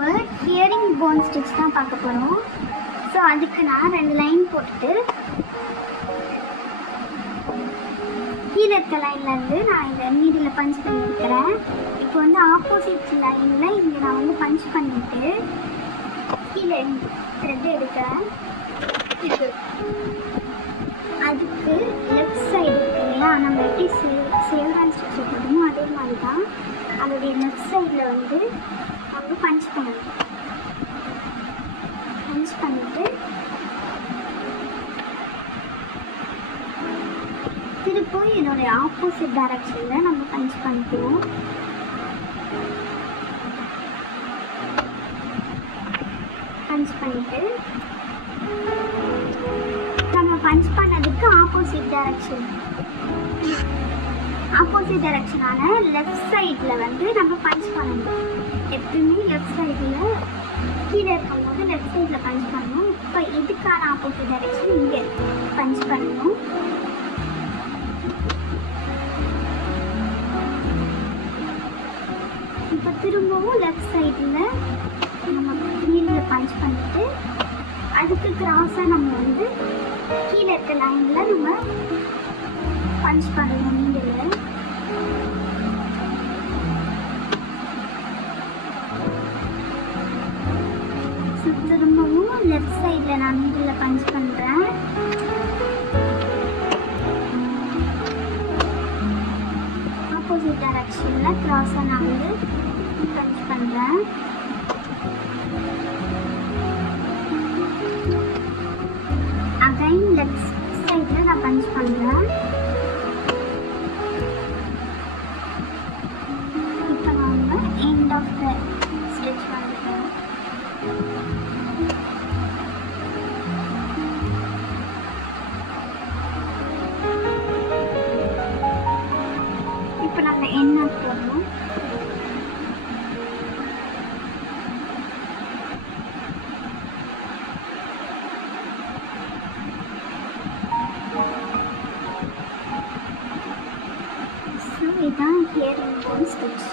நம்ம hearing phone stitch தான் பார்க்க போகிறோம். ஸோ அதுக்கு நான் 2 லைன் போட்டுட்டு கீழே இருக்க லைன்லேருந்து நான் இந்த நீடில் பஞ்ச் பண்ணியிருக்கிறேன். இப்போ வந்து ஆப்போசிட் லைனில் இங்கே நான் வந்து பஞ்ச் பண்ணிவிட்டு கீழே த்ரெட் எடுக்கிறேன். அதுக்கு லெஃப்ட் சைடு இருக்கு இல்லையா, நம்ம எப்படி சேவ்ரான் ஸ்டிச் போட்டோமோ அதே மாதிரி தான் அதோடைய லெஃப்ட் சைடில் வந்து நம்ம பஞ்ச் பண்ணணும். பஞ்ச் பண்ணிவிட்டு திருப்பி இதோடைய ஆப்போசிட் டைரக்ஷனில் நம்ம பஞ்ச் பண்ணிக்கணும். பஞ்ச் பண்ணிவிட்டு நம்ம பஞ்ச் பண்ணதுக்கு ஆப்போசிட் டைரக்ஷனான லெஃப்ட் சைடில் வந்து நம்ம பஞ்ச் பண்ணணும். எப்பயுமே லெஃப்ட் சைடில் கீழே இருக்கும்போது லெஃப்ட் சைடில் பஞ்ச் பண்ணணும். இப்போ இதுக்கான ஆப்போசிட் டைரக்ஷன் இங்கே பஞ்ச் பண்ணணும். இப்போ திரும்பவும் லெஃப்ட் சைடில் நம்ம நீடில் பஞ்ச் பண்ணிவிட்டு அதுக்கு கிராஸாக நம்ம வந்து கீழே இருக்க லைனில் நம்ம பஞ்ச் பண்ணணும் நீடில். ஸோ திரும்பவும் லெஃப்ட் சைடில் நான் நீடில் பஞ்ச் பண்ணுறேன். ஆப்போசிட் டைரக்ஷனில் கிராஸாக நான் வந்து பஞ்ச் பண்ணுறேன். அகைன் லெஃப்ட் சைடில் நான் பஞ்ச் பண்ணுறேன். இப்போ நம்ம எண்ட் ஆஃப் த ஸ்டிச் பண்ணிட்டோம். இப்போ நம்ம என்ன போடணும். இதுதான் ஹியரிங் போன் ஸ்டிச்.